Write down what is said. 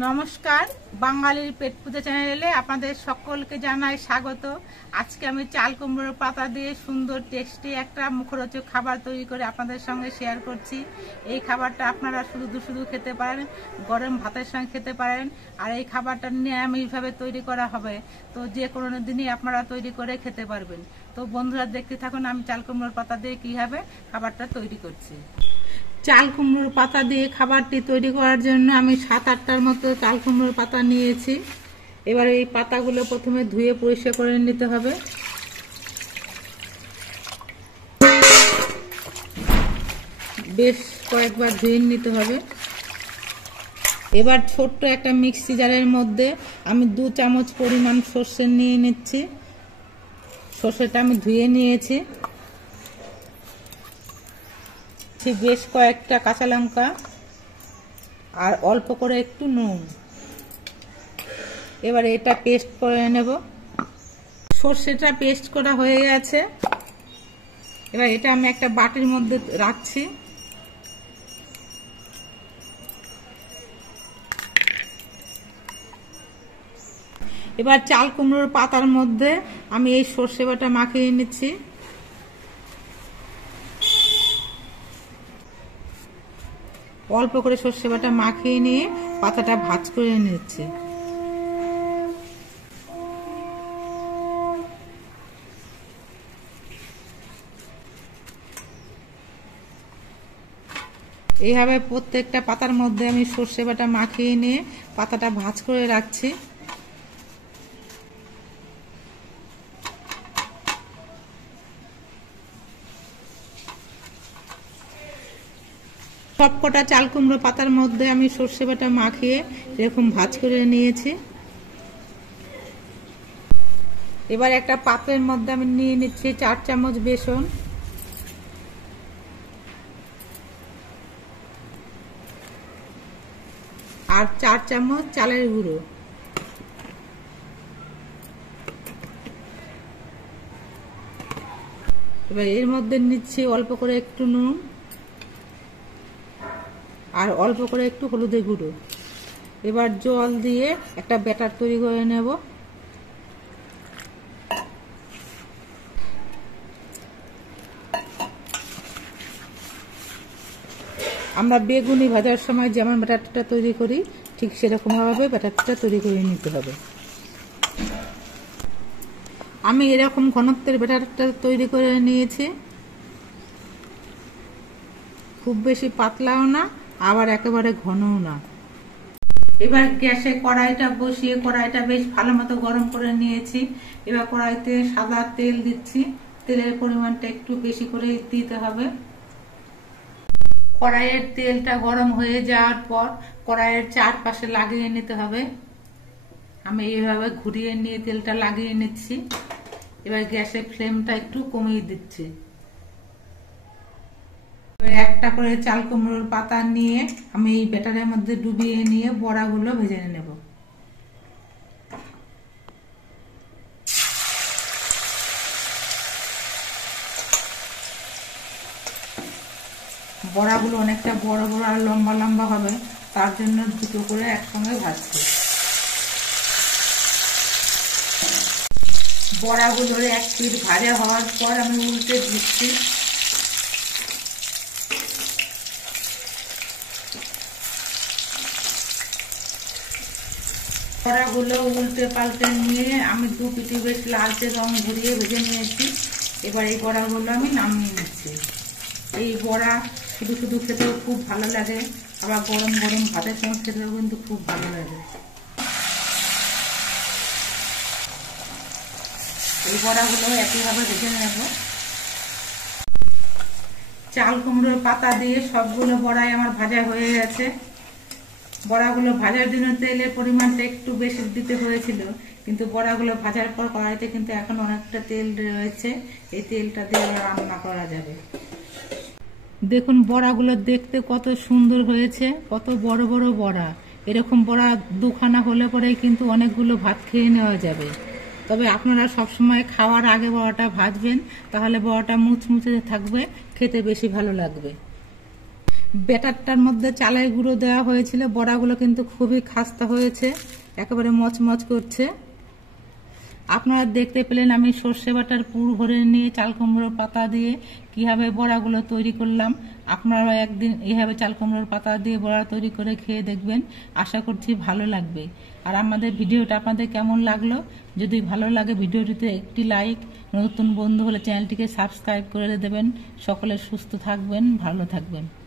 নমস্কার, বাঙালির পেট পূজা চ্যানেলে আপনাদের সকলকে জানাই স্বাগত। আজকে আমি চাল কুমড়োর পাতা দিয়ে সুন্দর টেস্টি একটা মুখরোচক খাবার তৈরি করে আপনাদের সঙ্গে শেয়ার করছি। এই খাবারটা আপনারা শুধু খেতে পারেন, গরম ভাতের সঙ্গে খেতে পারেন। আর এই খাবারটা নিরামিষভাবে তৈরি করা হবে, তো যে কোনো দিনই আপনারা তৈরি করে খেতে পারবেন। তো বন্ধুরা দেখতে থাকুন আমি চাল কুমড়োর পাতা দিয়ে কীভাবে খাবারটা তৈরি করছি। চাল কুমড়োর পাতা দিয়ে খাবারটি তৈরি করার জন্য আমি 7-8টার মতো চাল কুমড়োর পাতা নিয়েছি। এবার এই পাতাগুলো প্রথমে ধুয়ে পরিষ্কার করে নিতে হবে। বেশ কয়েকবার ধুয়ে নিতে হবে। এবার ছোট্ট একটা মিক্সি জারের মধ্যে আমি 2 চামচ পরিমাণ সর্ষে নিয়ে নিচ্ছি। সর্ষেটা আমি ধুয়ে নিয়েছি। বেশ কয়েকটা কাঁচা লঙ্কা আর অল্প করে একটু নুন। এবার এটা পেস্ট করে নেব। সর্ষেটা পেস্ট করা হয়ে গেছে। এবার এটা আমি একটা বাটির মধ্যে রাখছি। এবার চাল কুমড়োর পাতার মধ্যে আমি এই সর্ষে বাটা মাখিয়ে নিচ্ছি। অল্প করে সর্ষে বাটা মাখিয়ে নিয়ে পাতাটা ভাজ করে নিচ্ছি। এইভাবে প্রত্যেকটা পাতার মধ্যে আমি সর্ষে বাটা মাখিয়ে নিয়ে পাতাটা ভাজ করে রাখছি। সবকটা চাল কুমড়ো পাতার মধ্যে আমি সর্ষে বাটা মাখিয়ে এরকম ভাজ করে নিয়েছি। এবার একটা পাত্রের মধ্যে আমি নিয়ে নিচ্ছি 4 চামচ বেসন, আর 4 চামচ চালের গুঁড়ো। এবার এর মধ্যে নিচ্ছি অল্প করে একটু নুন আর অল্প করে একটু হলুদের গুঁড়ো। এবার জল দিয়ে একটা ব্যাটার তৈরি করে নেব। আমরা বেগুনি ভাজার সময় যেমন ব্যাটারটা তৈরি করি ঠিক সেরকম ভাবে ব্যাটারটা তৈরি করে নিতে হবে। আমি এরকম ঘনত্বের ব্যাটারটা তৈরি করে নিয়েছি। খুব বেশি পাতলাও না, আবার একেবারে ঘনও না। এবার গ্যাসে কড়াইটা বসিয়ে কড়াইটা বেশ ভালো মতো গরম করে নিয়েছি। এবার কড়াইতে সাদা তেল দিচ্ছি। তেলের পরিমাণটা একটু বেশি করে দিতে হবে। কড়াইয়ের তেলটা গরম হয়ে যাওয়ার পর কড়াইয়ের চারপাশে লাগিয়ে নিতে হবে। আমি এইভাবে ঘুরিয়ে নিয়ে তেলটা লাগিয়ে নিচ্ছি। এবার গ্যাসের ফ্লেমটা একটু কমিয়ে দিচ্ছি। একটা করে চাল কুমড়োর পাতা নিয়ে আমি এই ব্যাটারের মধ্যে ডুবিয়ে নিয়ে বড়াগুলো ভেজে নেব। বড়াগুলো অনেকটা বড় বড় আর লম্বা লম্বা হবে, তার জন্য দুটো করে একসঙ্গে ভাজছি। বড়াগুলোর এক পিঠ ভাজা হওয়ার পর আমি উল্টে দিচ্ছি। বড়াগুলো উল্টে পাল্টে নিয়ে আমি 2 পিঠে বেশ লালচে রং ঘুরিয়ে ভেজে নিয়েছি। এবার এই বড়াগুলো আমি নামিয়ে নিচ্ছি। এই বড়া শুধু খেতেও খুব ভালো লাগে, আবার গরম গরম ভাতের সঙ্গে খেতেও কিন্তু খুব ভালো লাগে। এই বড়াগুলো একইভাবে ভেজে নেব। চাল কুমড়োর পাতা দিয়ে সবগুলো বড়াই আমার ভাজা হয়ে গেছে। বড়াগুলো ভাজার জন্য তেলের পরিমাণটা একটু বেশি দিতে হয়েছিল, কিন্তু বড়াগুলো ভাজার পর কড়াইতে কিন্তু এখন অনেকটা তেল রয়েছে। এই তেলটা দিয়ে রান্না করা যাবে। দেখুন বড়াগুলো দেখতে কত সুন্দর হয়েছে, কত বড় বড় বড়া। এরকম বড়া 2খানা হলে পরে কিন্তু অনেকগুলো ভাত খেয়ে নেওয়া যাবে। তবে আপনারা সবসময় খাওয়ার আগে বড়াটা ভাজবেন, তাহলে বড়াটা মুচমুচে থাকবে, খেতে বেশি ভালো লাগবে। ব্যাটারটার মধ্যে চালের গুঁড়ো দেওয়া হয়েছিল, বড়াগুলো কিন্তু খুবই খাস্তা হয়েছে, একেবারে মচমচ করছে। আপনারা দেখতে পেলেন আমি সর্ষে বাটার পুর ভরে নিয়ে চাল কুমড়োর পাতা দিয়ে কিভাবে বড়াগুলো তৈরি করলাম। আপনারা একদিন এইভাবে চাল কুমড়োর পাতা দিয়ে বড়া তৈরি করে খেয়ে দেখবেন, আশা করছি ভালো লাগবে। আর আমাদের ভিডিওটা আপনাদের কেমন লাগলো, যদি ভালো লাগে ভিডিওটিতে একটি লাইক, নতুন বন্ধু হলে চ্যানেলটিকে সাবস্ক্রাইব করে দেবেন। সকলে সুস্থ থাকবেন, ভালো থাকবেন।